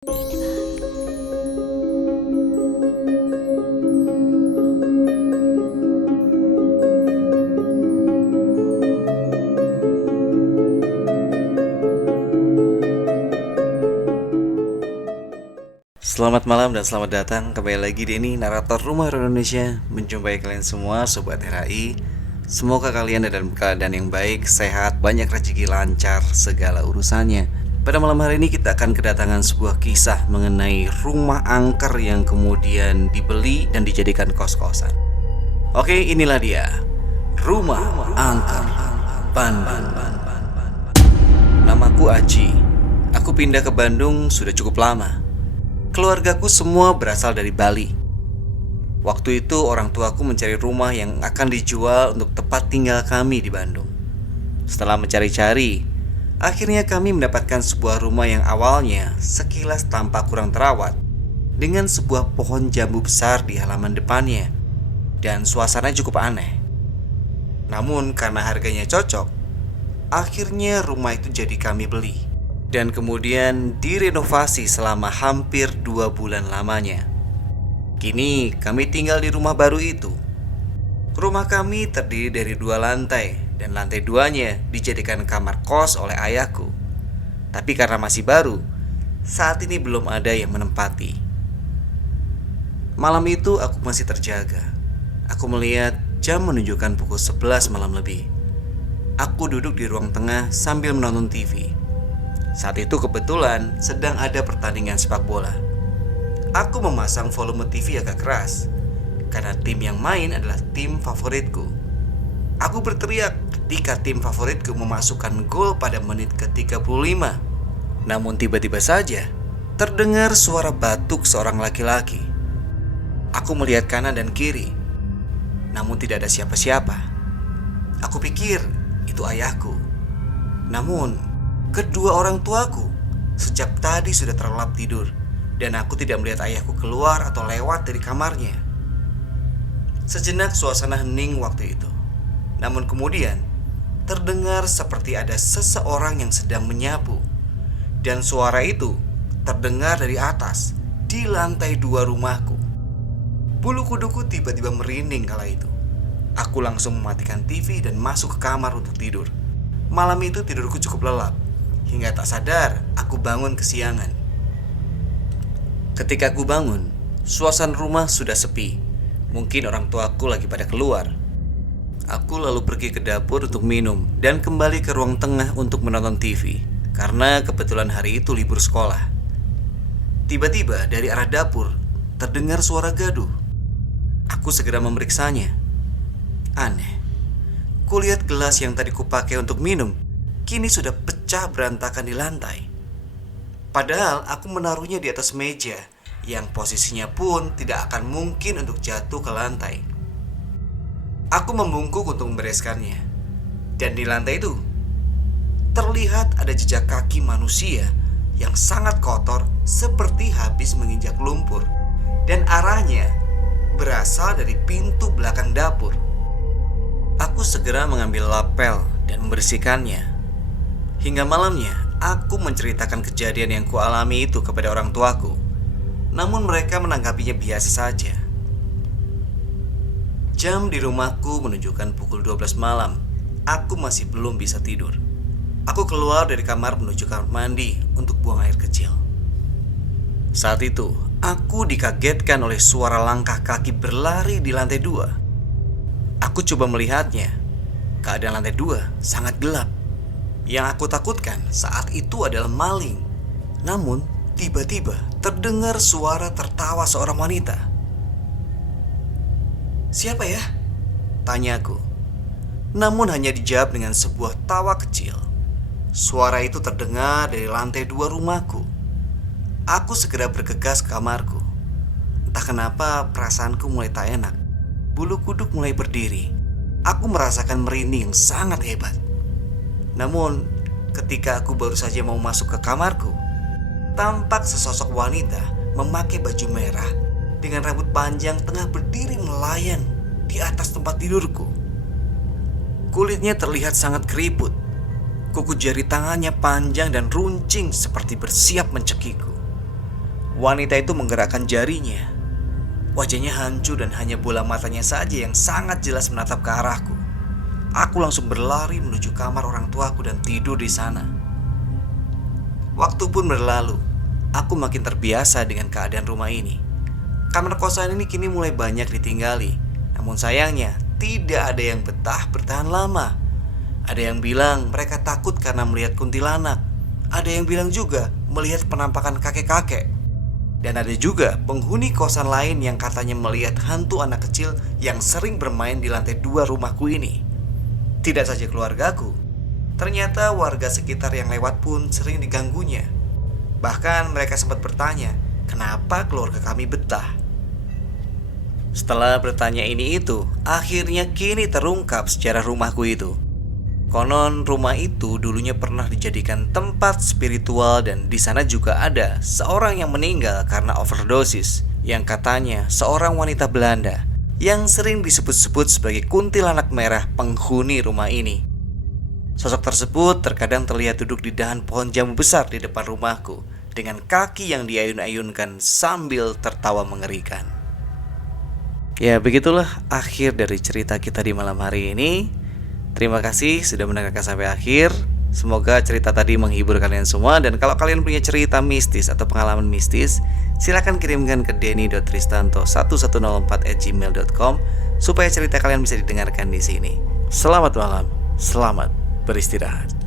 Selamat malam dan selamat datang kembali lagi di ini Narator Rumah Horor Indonesia. Menjumpai kalian semua Sobat RAI. Semoga kalian dalam keadaan yang baik, sehat, banyak rezeki, lancar segala urusannya. Pada malam hari ini kita akan kedatangan sebuah kisah mengenai rumah angker yang kemudian dibeli dan dijadikan kos-kosan. Oke, inilah dia Rumah Angker Bandung. Namaku Aji. Aku pindah ke Bandung sudah cukup lama. Keluargaku semua berasal dari Bali. Waktu itu orang tuaku mencari rumah yang akan dijual untuk tempat tinggal kami di Bandung. Setelah mencari-cari, akhirnya kami mendapatkan sebuah rumah yang awalnya sekilas tampak kurang terawat, dengan sebuah pohon jambu besar di halaman depannya, dan suasana cukup aneh. Namun karena harganya cocok, akhirnya rumah itu jadi kami beli. Dan kemudian direnovasi selama hampir 2 bulan lamanya. Kini kami tinggal di rumah baru itu. Rumah kami terdiri dari 2 lantai, dan lantai 2-nya dijadikan kamar kos oleh ayahku. Tapi karena masih baru, saat ini belum ada yang menempati. Malam itu aku masih terjaga. Aku melihat jam menunjukkan pukul 11 malam lebih. Aku duduk di ruang tengah sambil menonton TV. Saat itu kebetulan sedang ada pertandingan sepak bola. Aku memasang volume TV agak keras karena tim yang main adalah tim favoritku. Aku berteriak ketika tim favoritku memasukkan gol pada menit ke-35. Namun tiba-tiba saja terdengar suara batuk seorang laki-laki. Aku melihat kanan dan kiri, namun tidak ada siapa-siapa. Aku pikir itu ayahku. Namun kedua orang tuaku sejak tadi sudah terlelap tidur, dan aku tidak melihat ayahku keluar atau lewat dari kamarnya. Sejenak suasana hening waktu itu. Namun kemudian terdengar seperti ada seseorang yang sedang menyapu. Dan suara itu terdengar dari atas, di lantai 2 rumahku. Bulu kuduku tiba-tiba merinding kala itu. Aku langsung mematikan TV dan masuk ke kamar untuk tidur. Malam itu tidurku cukup lelap. Hingga tak sadar, aku bangun kesiangan. Ketika aku bangun, suasana rumah sudah sepi. Mungkin orang tuaku lagi pada keluar. Aku lalu pergi ke dapur untuk minum dan kembali ke ruang tengah untuk menonton TV, karena kebetulan hari itu libur sekolah. Tiba-tiba dari arah dapur terdengar suara gaduh. Aku segera memeriksanya. Aneh. Kulihat gelas yang tadi kupakai untuk minum kini sudah pecah berantakan di lantai. Padahal aku menaruhnya di atas meja yang posisinya pun tidak akan mungkin untuk jatuh ke lantai. Aku membungkuk untuk membereskannya. Dan di lantai itu terlihat ada jejak kaki manusia yang sangat kotor, seperti habis menginjak lumpur, dan arahnya berasal dari pintu belakang dapur. Aku segera mengambil lapel dan membersihkannya. Hingga malamnya, aku menceritakan kejadian yang kualami itu kepada orang tuaku. Namun mereka menanggapinya biasa saja. Jam di rumahku menunjukkan pukul 12 malam. Aku masih belum bisa tidur. Aku keluar dari kamar menuju kamar mandi untuk buang air kecil. Saat itu, aku dikagetkan oleh suara langkah kaki berlari di lantai 2. Aku coba melihatnya. Keadaan lantai 2 sangat gelap. Yang aku takutkan saat itu adalah maling. Namun tiba-tiba terdengar suara tertawa seorang wanita. "Siapa ya?" tanyaku. Namun hanya dijawab dengan sebuah tawa kecil. Suara itu terdengar dari lantai 2 rumahku. Aku segera bergegas ke kamarku. Entah kenapa perasaanku mulai tak enak. Bulu kuduk mulai berdiri. Aku merasakan merinding yang sangat hebat. Namun, ketika aku baru saja mau masuk ke kamarku, tampak sesosok wanita memakai baju merah dengan rambut panjang tengah berdiri melayang di atas tempat tidurku. Kulitnya terlihat sangat keriput. Kuku jari tangannya panjang dan runcing seperti bersiap mencekiku. Wanita itu menggerakkan jarinya. Wajahnya hancur dan hanya bola matanya saja yang sangat jelas menatap ke arahku. Aku langsung berlari menuju kamar orang tuaku dan tidur di sana. Waktu pun berlalu. Aku makin terbiasa dengan keadaan rumah ini. Kamar kosan ini kini mulai banyak ditinggali. Namun sayangnya tidak ada yang betah bertahan lama. Ada yang bilang mereka takut karena melihat kuntilanak. Ada yang bilang juga melihat penampakan kakek-kakek. Dan ada juga penghuni kosan lain yang katanya melihat hantu anak kecil yang sering bermain di lantai 2 rumahku ini. Tidak saja keluargaku, ternyata warga sekitar yang lewat pun sering diganggunya. Bahkan mereka sempat bertanya, kenapa keluarga kami betah. Setelah bertanya ini itu, akhirnya kini terungkap sejarah rumahku itu. Konon rumah itu dulunya pernah dijadikan tempat spiritual dan di sana juga ada seorang yang meninggal karena overdosis yang katanya seorang wanita Belanda yang sering disebut-sebut sebagai kuntilanak merah penghuni rumah ini. Sosok tersebut terkadang terlihat duduk di dahan pohon jambu besar di depan rumahku dengan kaki yang diayun-ayunkan sambil tertawa mengerikan. Ya, begitulah akhir dari cerita kita di malam hari ini. Terima kasih sudah mendengarkan sampai akhir. Semoga cerita tadi menghibur kalian semua. Dan kalau kalian punya cerita mistis atau pengalaman mistis, silakan kirimkan ke denny.tristanto1104@gmail.com supaya cerita kalian bisa didengarkan di sini. Selamat malam, selamat beristirahat.